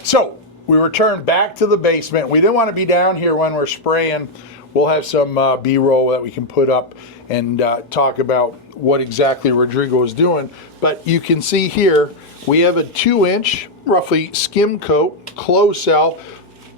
right, so we returned back to the basement. We didn't want to be down here when we're spraying. We'll have some B-roll that we can put up and talk about what exactly Rodrigo is doing. But you can see here, we have a 2-inch, roughly skim coat, closed cell,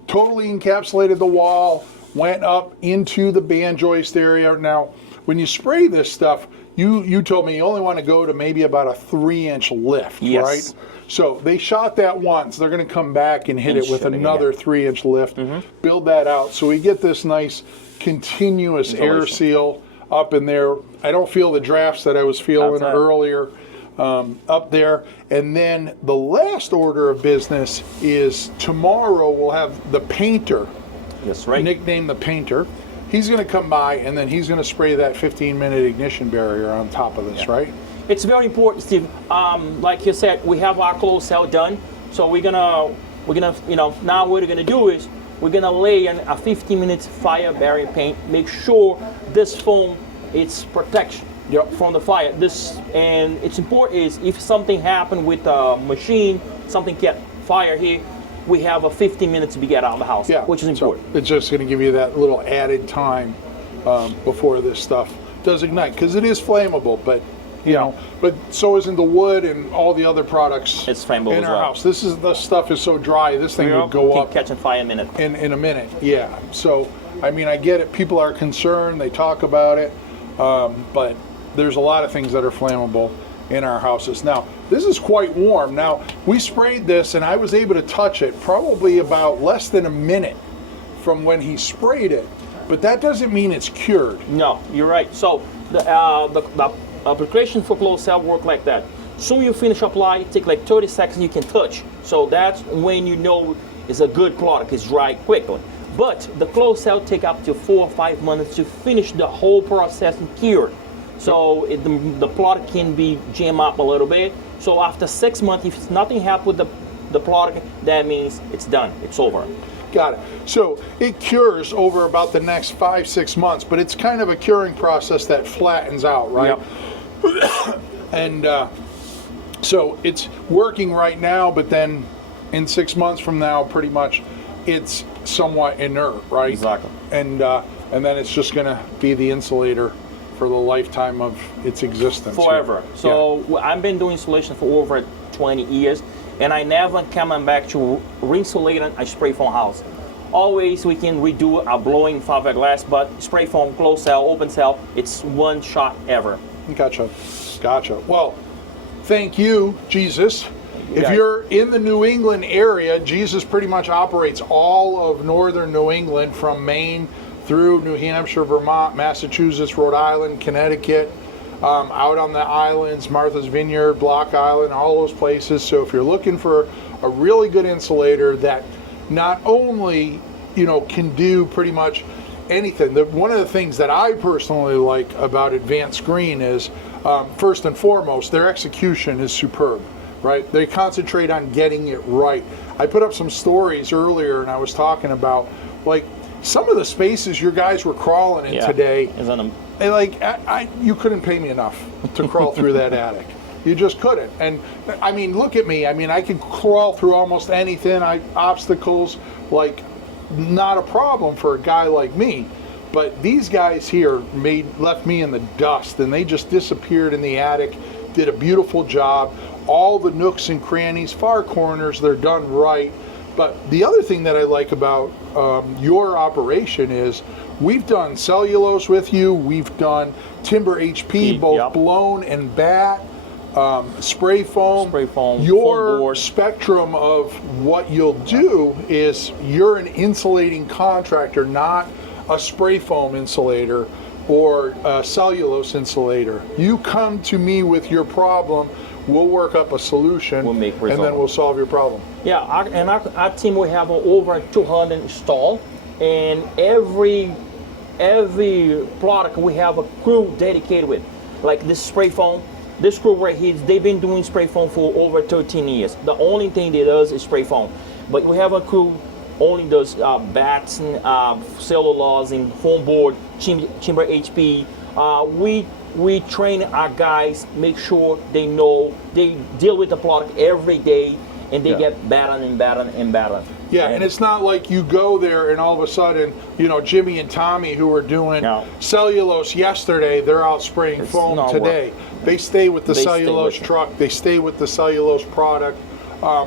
totally encapsulated the wall, went up into the band joist area. Now, when you spray this stuff, you told me you only want to go to maybe about a 3-inch lift, yes. right? So they shot that once. They're going to come back and hit it with another 3-inch lift, build that out. So we get this nice continuous air seal up in there. I don't feel the drafts that I was feeling earlier up there. And then the last order of business is tomorrow we'll have the painter. That's right. Nicknamed the painter. He's going to come by and then he's going to spray that 15-minute ignition barrier on top of this, right? It's very important, Steve. Like you said, we have our closed cell done. So we're gonna, now what we're gonna do is we're gonna lay in a 15 minutes fire barrier paint. Make sure this foam it's protection from the fire. And it's important is if something happened with a machine, something get fire here, we have a 15 minutes to get out of the house, which is important. So it's just going to give you that little added time before this stuff does ignite, because it is flammable, but you know, but so isn't the wood and all the other products it's flammable in as our well. house. This stuff is so dry, this thing would go up catching fire in a minute. In a minute, yeah. So I mean, I get it. People are concerned. They talk about it, but there's a lot of things that are flammable in our houses. Now, this is quite warm. Now, we sprayed this and I was able to touch it probably about less than a minute from when he sprayed it, but that doesn't mean it's cured. No, you're right. So the application for closed cell work like that. Soon you finish apply, take like 30 seconds you can touch. So that's when you know it's a good product, it's dry quickly. But the closed cell take up to 4 or 5 months to finish the whole process and cure. So the product can be jammed up a little bit. So after 6 months, if nothing happened with the product, that means it's done, it's over. Got it. So it cures over about the next 5-6 months, but it's kind of a curing process that flattens out, right? Yep. And so it's working right now, but then in 6 months from now, pretty much it's somewhat inert, right? Exactly. And then it's just going to be the insulator for the lifetime of its existence. Forever. So I've been doing insulation for over 20 years, and I never come back to re-insulate a spray foam house. Always we can redo a blowing fiberglass, but spray foam, closed cell, open cell, it's one shot ever. Gotcha. Well, thank you, Jesus. If you're in the New England area, Jesus pretty much operates all of northern New England from Maine through New Hampshire, Vermont, Massachusetts, Rhode Island, Connecticut, out on the islands, Martha's Vineyard, Block Island, all those places. So if you're looking for a really good insulator that not only, can do pretty much anything. One of the things that I personally like about Advanced Green is, first and foremost, their execution is superb, right? They concentrate on getting it right. I put up some stories earlier and I was talking about, like, some of the spaces your guys were crawling in today, you couldn't pay me enough to crawl through that attic. You just couldn't. And I mean, look at me. I mean, I can crawl through almost anything. Obstacles, like, not a problem for a guy like me. But these guys here left me in the dust, and they just disappeared in the attic, did a beautiful job. All the nooks and crannies, far corners, they're done right. But the other thing that I like about your operation is we've done cellulose with you, we've done timber HP, both blown and bat, spray foam. Your spectrum of what you'll do is you're an insulating contractor, not a spray foam insulator or a cellulose insulator. You come to me with your problem, we'll work up a solution, and then we'll solve your problem. Yeah, our team, we have over 200 installed, and every product we have a crew dedicated with. Like this spray foam, this crew right here, they've been doing spray foam for over 13 years. The only thing they does is spray foam. But we have a crew only does bats and cellulose and foam board, timber HP. We train our guys, make sure they know, they deal with the product every day, and they Yeah. get better and better and better. Yeah, and it's not like you go there and all of a sudden, you know, Jimmy and Tommy, who were doing No. cellulose yesterday, they're out spraying foam not today. They stay with the They stay cellulose with it. truck. They stay with the cellulose product,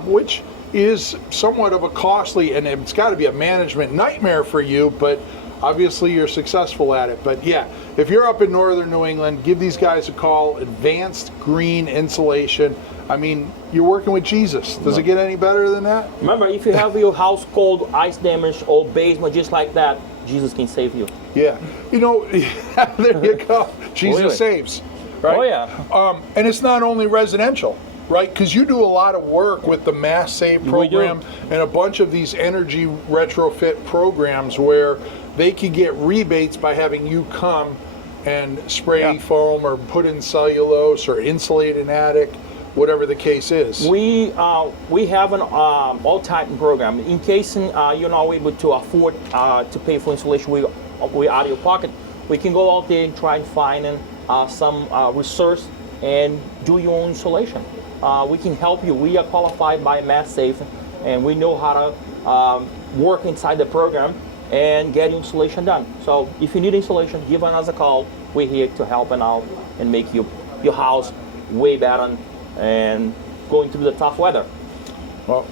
which is somewhat of a costly, and it's got to be a management nightmare for you, but obviously you're successful at it. But yeah, if you're up in northern New England, give these guys a call. Advanced Green Insulation. I mean, you're working with Jesus. Does it get any better than that? Remember, if you have your house cold, ice damage, or basement just like that, Jesus can save you. Yeah. You know, there you go. Jesus Really? saves. Right? Oh yeah. And it's not only residential, right? Because you do a lot of work with the Mass Save We do. program and a bunch of these energy retrofit programs where they can get rebates by having you come and spray Yeah. foam or put in cellulose or insulate an attic, whatever the case is. We have an all type program. In case you're not able to afford to pay for installation, we out of your pocket. We can go out there and try and find some resource and do your own installation. We can help you. We are qualified by Mass Safe, and we know how to work inside the program and get your installation done. So if you need installation, give us a call. We're here to help and out and make your house way better and going through the tough weather. Well,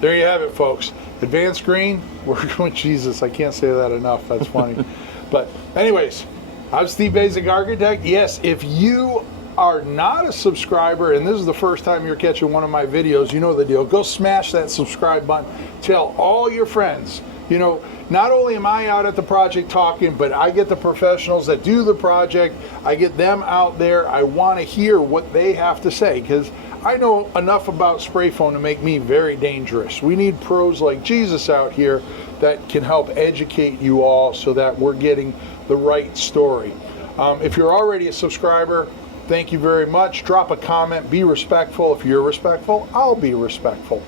there you have it, folks. Advanced Green, working with Jesus. I can't say that enough. That's funny. But anyways, I'm Steve Basic Architect. Yes, if you are not a subscriber and this is the first time you're catching one of my videos, you know the deal. Go smash that subscribe button. Tell all your friends. You know, not only am I out at the project talking, but I get the professionals that do the project. I get them out there. I want to hear what they have to say because I know enough about spray foam to make me very dangerous. We need pros like Jesus out here that can help educate you all so that we're getting the right story. If you're already a subscriber, thank you very much. Drop a comment. Be respectful. If you're respectful, I'll be respectful.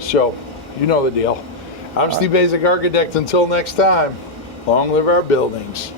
So, you know the deal. I'm Steve Basic Architect. Until next time, long live our buildings.